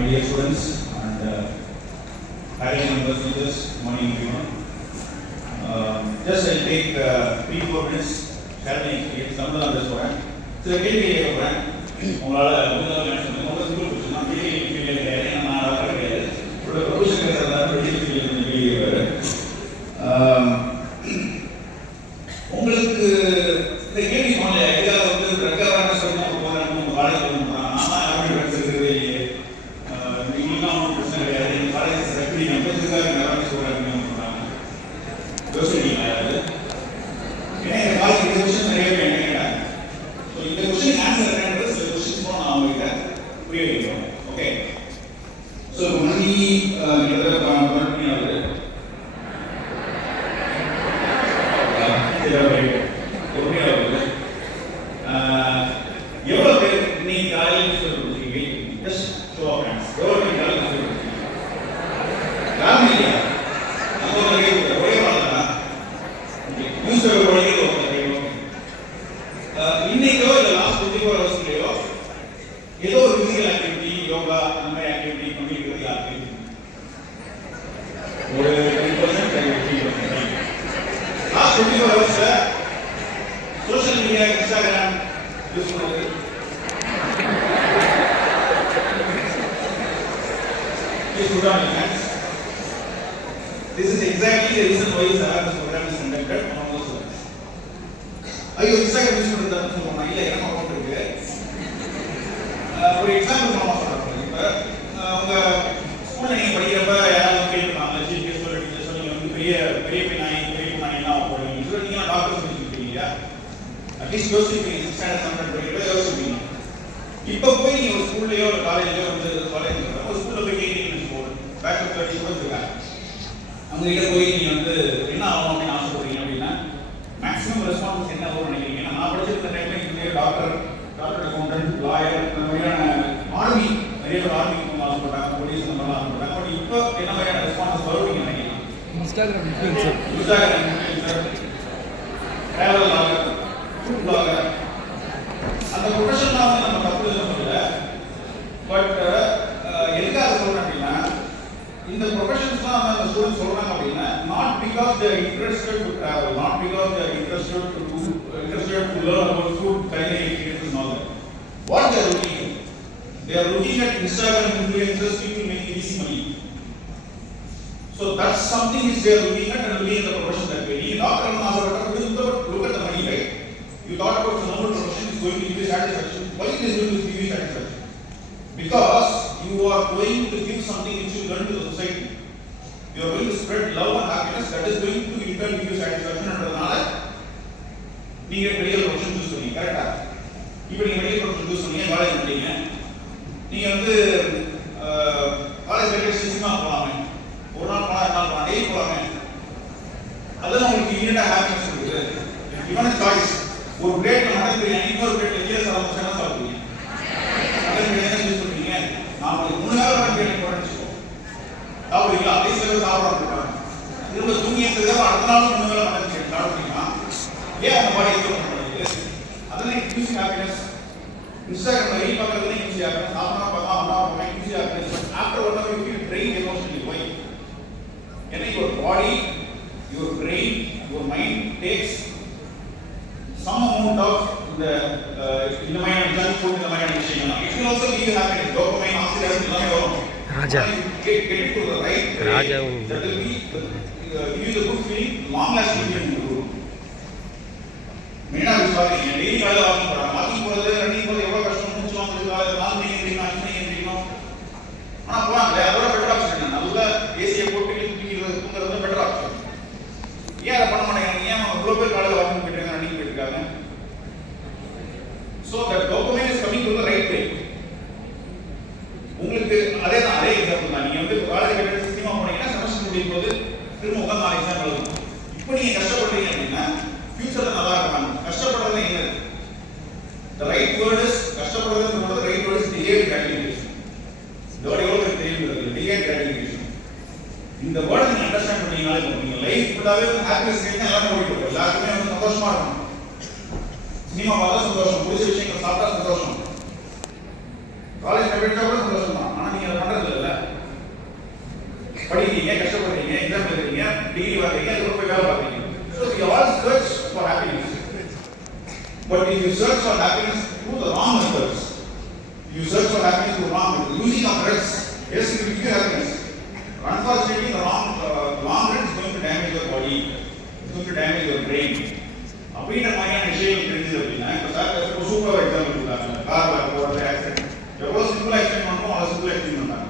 my dear students and uh, faculty members, us, morning everyone. Uh, Just I'll take uh, three, four minutes sharing experience, some Tamil தான் பேசுகிறேன் சில கேள்வி கேட்குறேன் உங்களால் முதல்ல நினைச்சு உங்கள் ஸ்கூல் கொஸ்டின் தான் பெரிய கேள்வி கிடையாது ஏன்னா நான் டாக்டர் கிடையாது உங்களோட ப்ரொஃபஷன் கேட்கறதா பெரிய கேள்வி கேள்வி கேட்குறாரு உங்களுக்கு இந்த கேள்வி போனல எதுக்காக வந்து ரெக்கவரான சொல்லணும் போகிறேன் உங்கள் காலேஜ் போகணும் நான் தான் யாருமே ஃப்ரெண்ட்ஸ் இருக்கிறதே இல்லையே நீங்களும் ஒன்றும் பிரச்சனை கிடையாது எங்கள் காலேஜ் எப்படி நம்பதுக்காக நிறைய சொல்கிறாங்க சொல்கிறாங்க யோசிக்கிறீங்களா யாராவது ஏன்னா எங்கள் காலேஜ் இந்த கொஸ்டின் நிறைய பேர் என்ன கேட்டாங்க ஸோ இந்த கொஸ்டின் ஆன்சர் என்னன்றது சில கொஸ்டின்ஸ் நான் அவங்ககிட்ட புரிய வைக்கிறோம் ஓகே ஸோ மணி கிட்டத்தட்ட பண்ணி ஆகுது எவ்வளவு பேர் இன்னைக்கு காலையில் சொல்லிருக்கீங்க ஜஸ்ட் ஷோ ஆஃப் ஹேண்ட்ஸ் எவ்வளவு பேர் காலையில் சொல்லிருக்கீங்க யாருமே இல்லையா நம்ம ஒரு கை கொடுங்க. ஒரே ஒரு ஆள் தான் நியூஸ் பேப்பர் படிக்கிறது ஒரு கை கொடுங்க. அஹ், இன்னைக்கோ இல்லை லாஸ்ட் டுவெண்ட்டி ஃபோர் ஹவர்ஸ்லையோ ஏதோ ஒரு பிசிக்கல் ஆக்டிவிட்டி யோகா அந்த மாதிரி ஆக்டிவிட்டி பண்ணிக்கிறது யாருக்கு ஒரு ten percent last twenty four ஹவர்ஸில் சோஷியல் மீடியா இன்ஸ்டாகிராம் யூஸ் பண்ணுறது Please put down your hands. This is exactly the reason why this awareness program is conducted among the students. ஐயோ Instagram use பண்ணுறதுன்னு சொல்லுவாங்க இல்லை எனக்கு அக்கௌண்ட் இருக்கு? அஹ் ஒரு example நம்ம சொல்கிறோம் இப்போ உங்கள் ஸ்கூலில் நீங்கள் படிக்கிறப்ப யாராவது கேட்டுருக்காங்க ஜிபிஎஸ் கெஸ்ட் சொல்ல டீச்சர் சொன்னீங்க வந்து பெரிய பெரிய பின்னாய் பெரிய பின்னாயெல்லாம் போடுவீங்க சொல்லி நீங்கள் டாக்டர் சொல்லியிருக்கீங்க இல்லையா? அட்லீஸ்ட் யோசிப்பீங்க சிக்ஸ் ஸ்டாண்டர்ட் செவன் படிக்கிறப்ப யோசிப்பீங்க. இப்போ போய் நீங்கள் ஒரு ஸ்கூல்லையோ ஒரு காலேஜ்லையோ வந்து காலேஜ் ஒரு ஸ்கூலில் போய் கேட்குறீங்க பேச்சுலர் தேர்ட்டி ஸ்டூடெண்ட்ஸ் இருக்காங்க அவங்க கிட்ட போய் நீங்கள் வந்து என்ன ஆகணும் அப்படின்னு ஆசைப்படுறீங்க அப்படின்னா மேக்ஸிமம் ரெஸ்பான்ஸ் என்ன வரும்னு நினைக்கிறீங்க. ஏன்னா நான் படிச்சிருந்த டைம்ல இங்கே டாக்டர் டாக்டர் அக்கௌண்டன்ட் லாயர் இந்த மாதிரியான ஆர்மி நிறைய பேர் ஆர்மி ஆசைப்பட்டாங்க போலீஸ் இந்த மாதிரிலாம் ஆசைப்பட்டாங்க. பட் இப்போ என்ன மாதிரியான ரெஸ்பான்ஸ் வரும் நீங்கள் நினைக்கிறீங்க? Instagram Instagram influencer travel vlogger food blogger அந்த ப்ரொஃபஷன்லாம் வந்து நம்ம தப்பு சொல்லல பட் எதுக்காக சொல்றேன் அப்படின்னா இந்த ப்ரொஃபஷன்ஸ்லாம் வந்து அந்த ஸ்டூடெண்ட் சொல்றாங்க அப்படின்னா not because they're interested to travel not because they're interested to do interested to learn about food culinary experience all that what they're looking they are looking at Instagram influencers people making easy money So that's something which they are looking at and looking at the profession that way. நீங்க doctor ஆகணும் ஆசைப்பட்டா look at the look at the money, right? You thought about the noble profession is going to give you satisfaction. Why it is going to give you satisfaction? Because you are going to give something which you learn to the society. You are going to spread love and happiness that is going to in turn give you satisfactionன்றதுனால நீங்க medical profession choose பண்ணீங்க கரெக்டா இப்போ நீங்க medical profession choose பண்ணீங்க college பண்ணீங்க நீங்க வந்து college ஏன் அந்த பாடி எக்ஸ்பிரஸ் பண்ணுறது அதெல்லாம் இன்க்ரீஸ் ஹாப்பினஸ் இன்ஸ்டாகிராம் ரீல் பார்க்கறதுல ஈஸி ஹாப்பினஸ் ஆஃப் அன் பார்க்கலாம் ஒன் ஹவர் பண்ணா easy happiness but after one hour you feel drain emotionally why ஏன்னா your body your brain your mind takes some amount of இந்த அஹ், இந்த மாதிரியான junk food இந்த மாதிரியான விஷயங்கள் it will also give happiness dopamine accident எல்லாமே வரும் ராஜா. Get get to the right ராஜாவும் that will be you the good மெயினா டெய்லி வாக்கிங் போறது ரன்னிங் போறது எவ்வளவு கஷ்டம் மூச்சு வாங்குறது காலையில நாலு மணி எந்திரிக்கணும் ஆனா போறாங்களே அதோட பெட்டர் ஆப்ஷன் என்ன நல்ல ஏசியை போட்டு இழுத்து தூங்கிடுறது தூங்குறது பெட்டர் ஆப்ஷன் ஏன் அதை பண்ண மாட்டேங்கிறாங்க ஏன் அவங்க இவ்வளவு பேர் காலையில வாக்கிங் போயிட்டாங்க ரன்னிங் போயிருக்காங்க so that dopamine is coming to the right way உங்களுக்கு அதே தான் அதே எக்ஸாம்பிள் தான் நீங்க வந்து காலேஜ் கட்ட சினிமா போனீங்கன்னா செமஸ்டர் முடியும் போது திரும்ப உட்காந்து நாலு எக்ஸாம் எழுதணும் இப்போ நீங்க கஷ்டப்படுறீங்க அப்படின்னா ஃபியூச்சர்ல நல்லா இருப்பாங்க கஷ்டப்படுறது என்ன? The right word is கஷ்டப்படுறதுன்றது right word is delayed gratification இதோட எவ்வளவு பேருக்கு தெரியும் டிலேட் கிராட்டிஃபிகேஷன் இந்த வேர்டை நீங்க அண்டர்ஸ்டாண்ட் பண்ணீங்கனாலே போதும். நீங்க லைஃப் ஃபுல்லாவே ஹாப்பினஸ் கேட்க எல்லாமே ஓடிட்டு வரும் எல்லாருக்குமே வந்து சந்தோஷமா இருக்கும். சினிமா பார்த்தா சந்தோஷம். பிடிச்ச விஷயங்கள் சாப்பிட்டா சந்தோஷம். But if you search for happiness through the wrong methods you search for happiness through wrong using of drugs yes it will give happiness Unfortunately, the wrong, uh, long run is going to damage your body, it's going to damage your brain. அப்படின்ற மாதிரியான விஷயங்கள் தெரிஞ்சது அப்படின்னா இப்போ sir இப்போ சூப்பராக example கொடுத்தாங்க காரில் போகிறது ஆக்சிடென்ட் எவ்வளோ சிம்பிளாக எக்ஸ்பிளைன் பண்ணுறோம் அவ்வளோ சிம்பிளாக எக்ஸ்பிளைன் பண்ணாங்க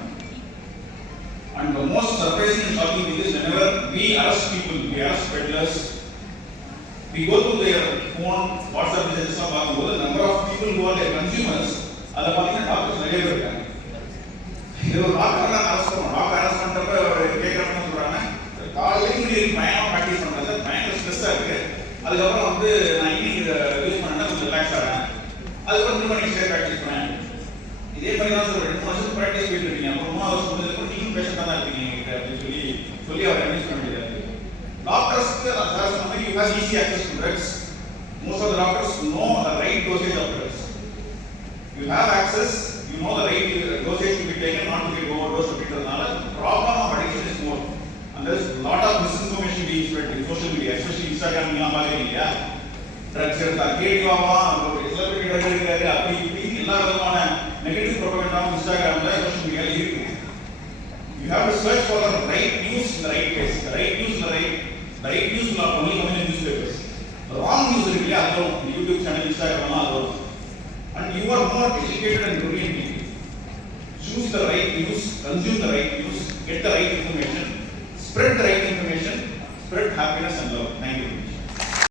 And the most surprising and shocking thing is whenever we arrest people, we arrest peddlers, we go to their phone, WhatsApp messages எல்லாம் பார்க்கும்போது number of people who are their consumers, அதில் பார்த்தீங்கன்னா doctors நிறைய பேர் இருக்காங்க. இது ஒரு டாக்டர் நான் அரெஸ்ட் பண்ணுவோம் டாக்டர் அரெஸ்ட் பண்றப்ப அவர் கேட்கறப்ப சொல்றாங்க. காலையில இருந்து ப்ராக்டிஸ் பண்றேன் சார். பயங்கர ஸ்ட்ரெஸ்ஸா இருக்கு. அதுக்கப்புறம் வந்து நான் ஈவினிங் இதை யூஸ் பண்ணா கொஞ்சம் ரிலாக்ஸ் ஆகிறேன் அதுக்கப்புறம் திரும்ப நெக்ஸ்ட் டே ப்ராக்டிஸ் பண்ணேன். இதே மாதிரி தான் சார் ரெண்டு வருஷத்துக்கு ப்ராக்டிஸ் போயிட்டு இருக்கீங்க. அப்புறம் மூணு வருஷம் முடிஞ்சதுக்கு நீங்களும் பேஷண்டாக தான் இருக்கீங்க என்கிட்ட அப்படின்னு சொல்லி சொல்லி அவர் கன்வின்ஸ் பண்ணிட்டு வேண்டியதா இருக்கு டாக்டர்ஸ்க்கு நான் சார் சொன்ன மாதிரி you have easy access to drugs most of the doctors know the right dosage of drugs you have access, you know the right uh, dosage to be taken, not to get overdosed அப்படின்றதுனால problem of addiction is more. And there is lot of misinformation being spread in social media, especially Instagram எல்லாம் பார்க்குறீங்க இல்லையா drugs எடுத்தா கேடிவாவா celebrity drug எடுக்கிறாரு அப்படி இப்படி எல்லா விதமான நெகட்டிவ் ப்ரொபகண்டாவும் இன்ஸ்டாகிராம்ல சோஷியல் மீடியால இருக்கு You have to search for the right news in the right right news will not only come in newspapers. The wrong news இருக்கு இல்லையா அது வரும் யூடியூப் சேனல் இன்ஸ்டாகிராம்லாம் அது வரும் and you are more educated and brilliant people. Choose the right news, consume the right news, get the right information, spread the right information, spread happiness and love. Thank you.